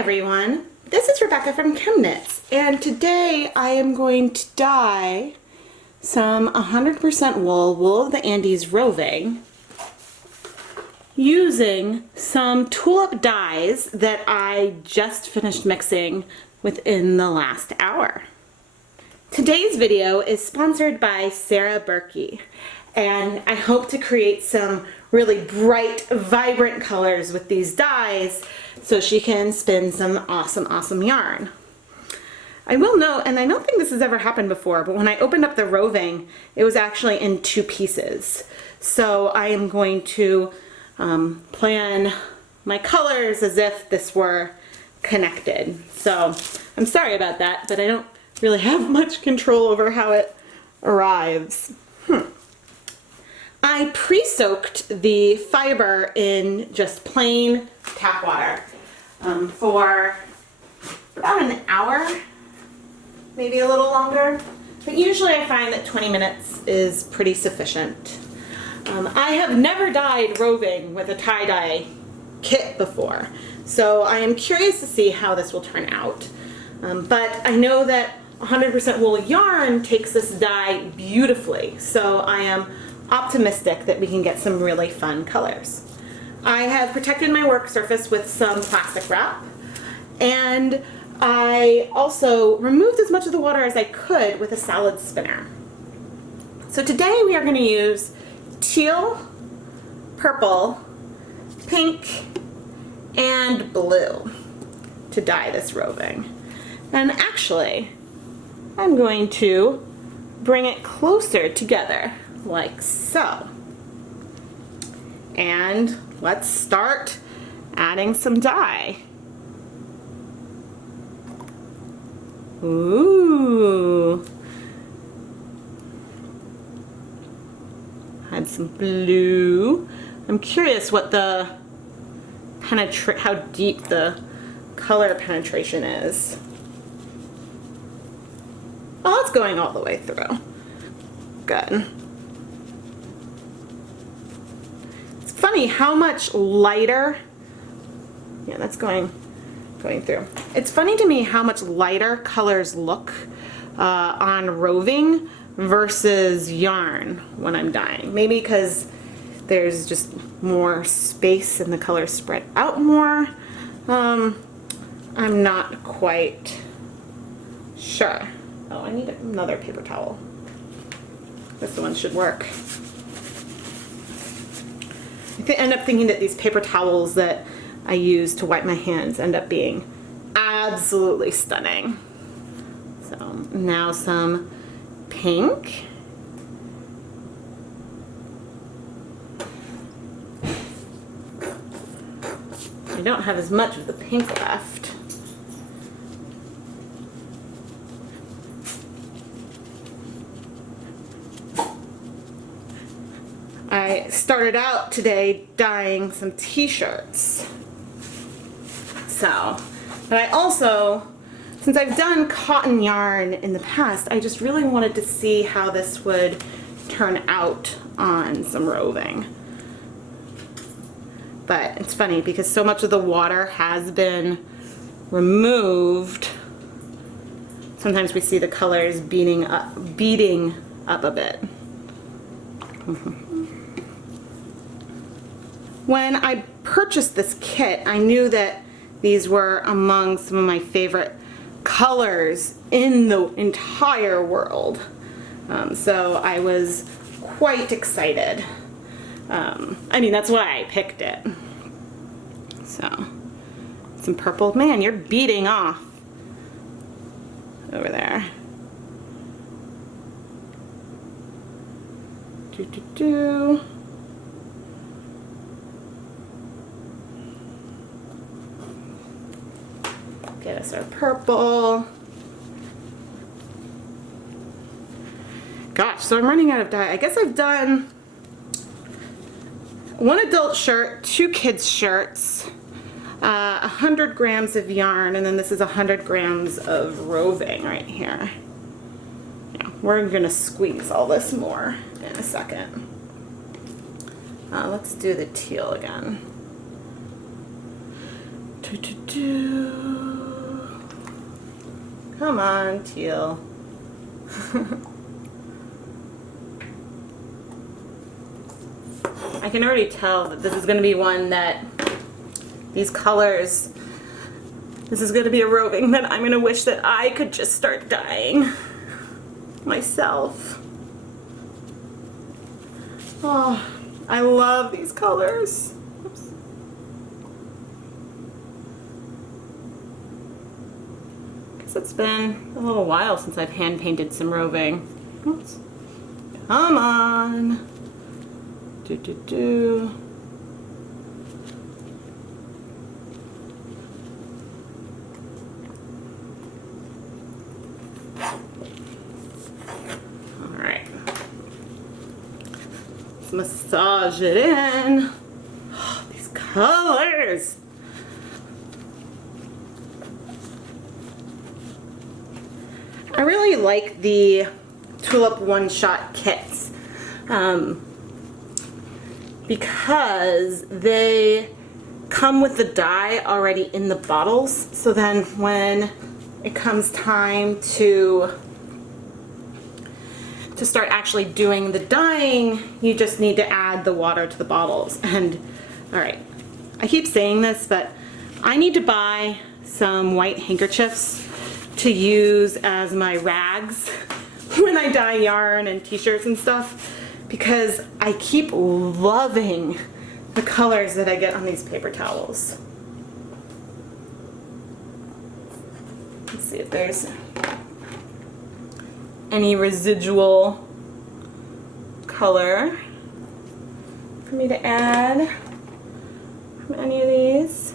everyone, this is Rebecca from ChemKnits, and today I am going to dye some 100% wool of the Andes Roving using some Tulip dyes that I just finished mixing within the last hour. Today's video is sponsored by Sarah Berkey, and I hope to create some really bright, vibrant colors with these dyes so she can spin some awesome yarn. I will note, and I don't think this has ever happened before, but when I opened up the Roving, it was actually in two pieces. So I am going to plan my colors as if this were connected. So I'm sorry about that, but I don't really have much control over how it arrives. I pre-soaked the fiber in just plain tap water for about an hour, maybe a little longer, but usually I find that 20 minutes is pretty sufficient. I have never dyed Roving with a tie-dye kit before, so I am curious to see how this will turn out. But I know that 100% wool yarn takes this dye beautifully, so I am optimistic that we can get some really fun colors. I have protected my work surface with some plastic wrap, and I also removed as much of the water as I could with a salad spinner. So today we are going to use teal, purple, pink, and blue to dye this Roving. And actually, I'm going to bring it closer together like so. And let's start adding some dye. Ooh. Add some blue. I'm curious what the how deep the color penetration is. Oh, it's going all the way through. Good. It's funny how much lighter, yeah, that's going through. It's funny to me how much lighter colors look on Roving versus yarn when I'm dyeing. Maybe because there's just more space and the colors spread out more. I'm not quite sure. Oh, I need another paper towel. This one should work. I end up thinking that these paper towels that I use to wipe my hands end up being absolutely stunning. So now some pink. I don't have as much of the pink left. I started out today dyeing some t-shirts. So, but I also, since I've done cotton yarn in the past, I just really wanted to see how this would turn out on some Roving. But it's funny because so much of the water has been removed. Sometimes we see the colors beating up a bit. When I purchased this kit, I knew that these were among some of my favorite colors in the entire world. So I was quite excited. I mean, that's why I picked it. So, some purple. Man, you're beating off over there. Get us our purple. Gosh, so I'm running out of dye. I guess I've done one adult shirt, 2 kids shirts, 100 grams of yarn, and then this is 100 grams of Roving right here. Yeah, we're gonna squeeze all this more in a second. Let's do the teal again. Come on, teal. I can already tell that this is going to be one that these colors, this is going to be a roving that I'm going to wish that I could just start dyeing myself. Oh, I love these colors. Oops. Guess it's been a little while since I've hand painted some roving. Oops. Come on. Do, do, do. All right. Let's massage it in. Oh, these colors. I really like the Tulip one-shot kits. Because they come with the dye already in the bottles, so then when it comes time to start actually doing the dyeing, you just need to add the water to the bottles. And all right, I keep saying this, but I need to buy some white handkerchiefs to use as my rags when I dye yarn and t-shirts and stuff, because I keep loving the colors that I get on these paper towels. Let's see if there's any residual color for me to add from any of these.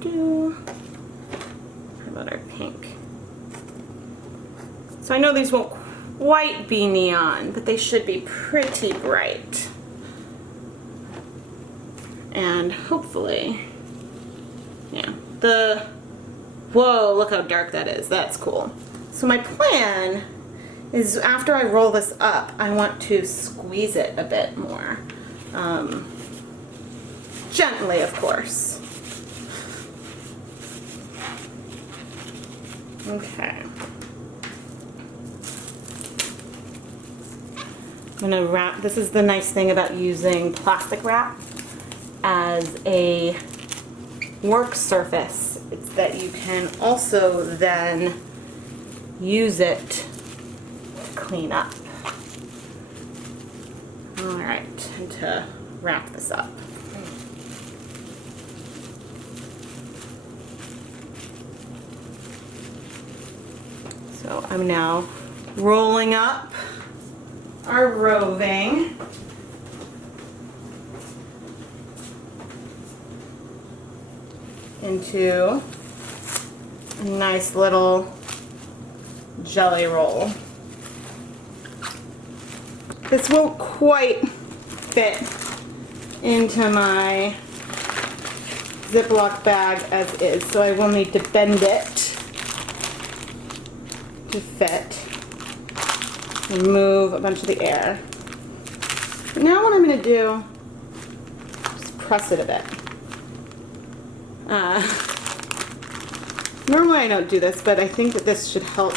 How about our pink? So I know these won't quite be neon, but they should be pretty bright. And hopefully, yeah, whoa, look how dark that is. That's cool. So my plan is after I roll this up, I want to squeeze it a bit more. Gently, of course. Okay. I'm gonna wrap, this is the nice thing about using plastic wrap as a work surface. It's that you can also then use it to clean up. All right, and to wrap this up. So I'm now rolling up our roving. Into a nice little jelly roll. This won't quite fit into my Ziploc bag as is, so I will need to bend it to fit. Remove a bunch of the air. But now what I'm going to do, just press it a bit. Normally I don't do this, but I think that this should help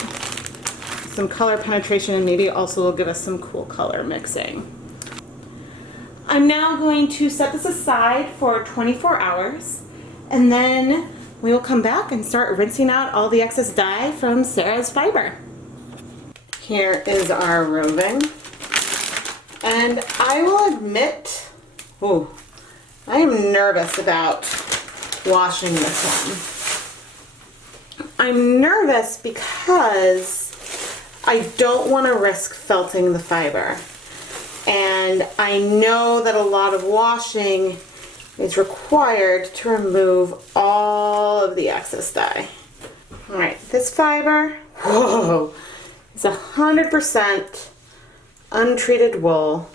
some color penetration and maybe also will give us some cool color mixing. I'm now going to set this aside for 24 hours and then we will come back and start rinsing out all the excess dye from Sarah's fiber. Here is our roving, and I will admit, I am nervous about washing this one. I'm nervous because I don't want to risk felting the fiber, and I know that a lot of washing is required to remove all of the excess dye. All right, this fiber, whoa, is 100% untreated wool.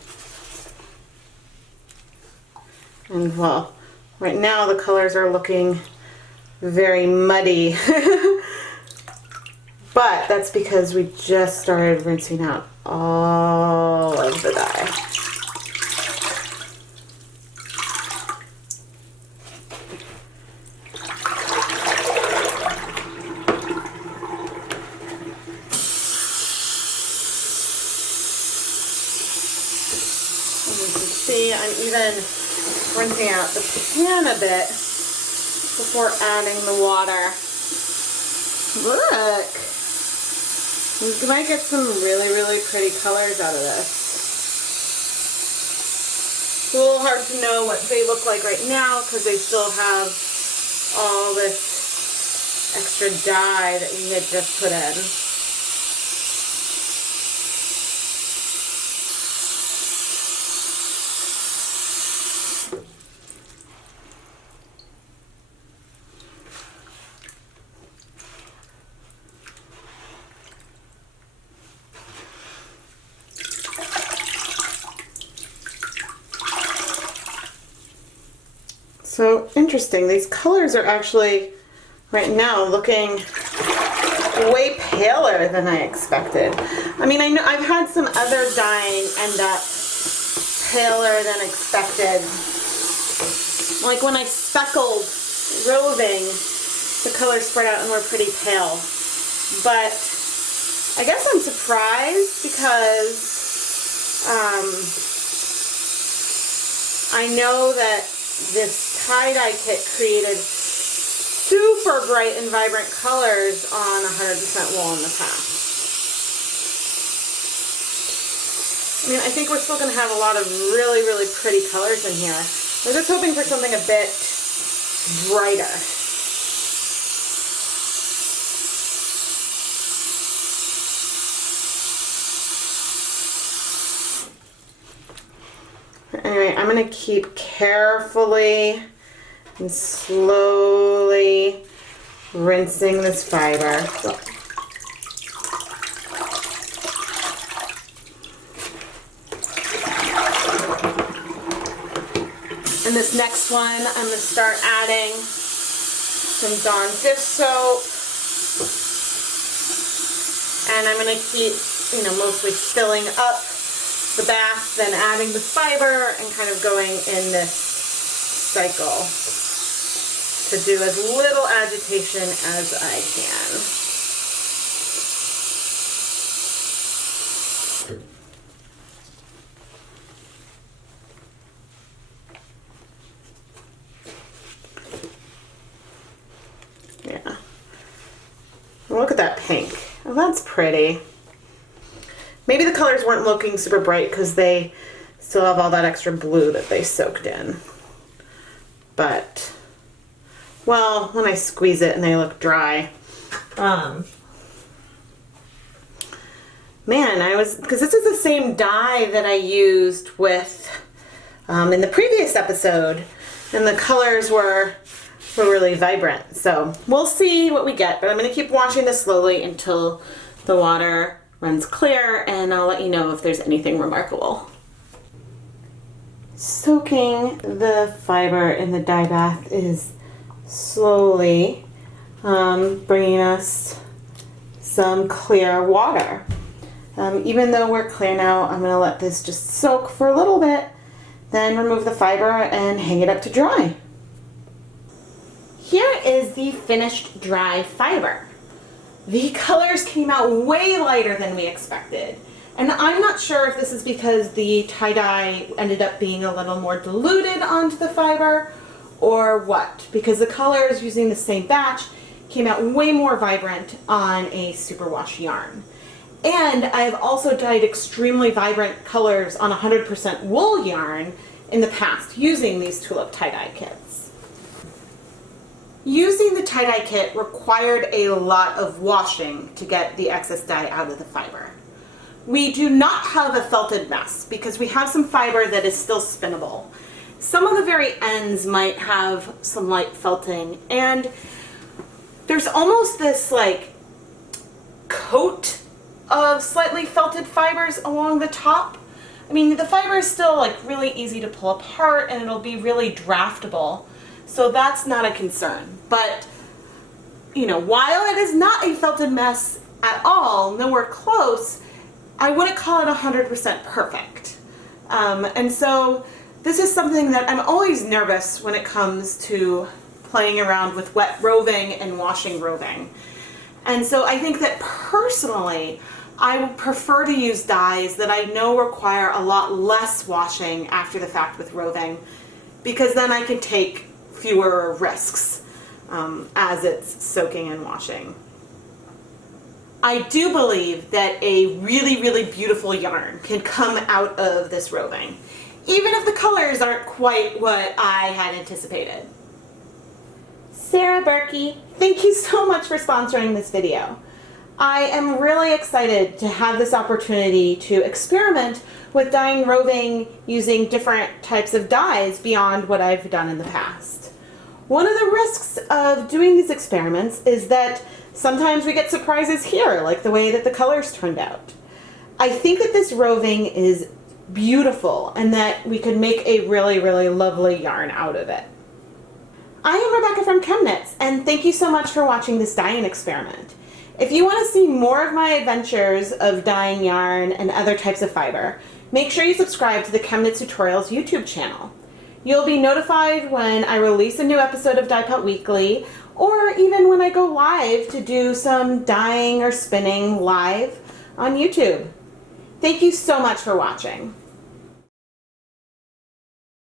And well, right now the colors are looking very muddy. But that's because we just started rinsing out all of the dye. See, I'm even rinsing out the pan a bit before adding the water. Look! We might get some really, really pretty colors out of this. It's a little hard to know what they look like right now because they still have all this extra dye that we had just put in. So interesting, these colors are actually right now looking way paler than I expected. I mean, I know I've had some other dyeing end up paler than expected. Like when I speckled Roving, the colors spread out and were pretty pale. But I guess I'm surprised because I know that this tie-dye kit created super bright and vibrant colors on 100% wool in the past. I mean, I think we're still going to have a lot of really, really pretty colors in here. I was just hoping for something a bit brighter. Anyway, I'm going to keep carefully and slowly rinsing this fiber. And this next one, I'm going to start adding some Dawn dish soap. And I'm going to keep, mostly filling up the bath, then adding the fiber and kind of going in this cycle to do as little agitation as I can. Yeah. Look at that pink. Oh, that's pretty. Maybe the colors weren't looking super bright because they still have all that extra blue that they soaked in. But, well, when I squeeze it and they look dry. Man, because this is the same dye that I used with, in the previous episode. And the colors were really vibrant. So, we'll see what we get. But I'm going to keep washing this slowly until the water runs clear, and I'll let you know if there's anything remarkable. Soaking the fiber in the dye bath is slowly bringing us some clear water. Even though we're clear now, I'm going to let this just soak for a little bit, then remove the fiber and hang it up to dry. Here is the finished dry fiber. The colors came out way lighter than we expected. And I'm not sure if this is because the tie-dye ended up being a little more diluted onto the fiber or what, because the colors using the same batch came out way more vibrant on a superwash yarn. And I've also dyed extremely vibrant colors on 100% wool yarn in the past using these Tulip tie-dye kits. Using the tie-dye kit required a lot of washing to get the excess dye out of the fiber. We do not have a felted mess because we have some fiber that is still spinnable. Some of the very ends might have some light felting, and there's almost this like coat of slightly felted fibers along the top. I mean, the fiber is still like really easy to pull apart and it'll be really draftable. So that's not a concern. But, while it is not a felted mess at all, nowhere close, I wouldn't call it 100% perfect. And so this is something that I'm always nervous when it comes to playing around with wet roving and washing roving. And so I think that personally, I prefer to use dyes that I know require a lot less washing after the fact with roving, because then I can take fewer risks as it's soaking and washing. I do believe that a really, really beautiful yarn can come out of this roving, even if the colors aren't quite what I had anticipated. Sarah Berkey, thank you so much for sponsoring this video. I am really excited to have this opportunity to experiment with dyeing roving using different types of dyes beyond what I've done in the past. One of the risks of doing these experiments is that sometimes we get surprises here, like the way that the colors turned out. I think that this roving is beautiful and that we could make a really, really lovely yarn out of it. I am Rebecca from ChemKnits, and thank you so much for watching this dyeing experiment. If you want to see more of my adventures of dyeing yarn and other types of fiber, make sure you subscribe to the ChemKnits Tutorials YouTube channel. You'll be notified when I release a new episode of Dyepot Weekly, or even when I go live to do some dyeing or spinning live on YouTube. Thank you so much for watching.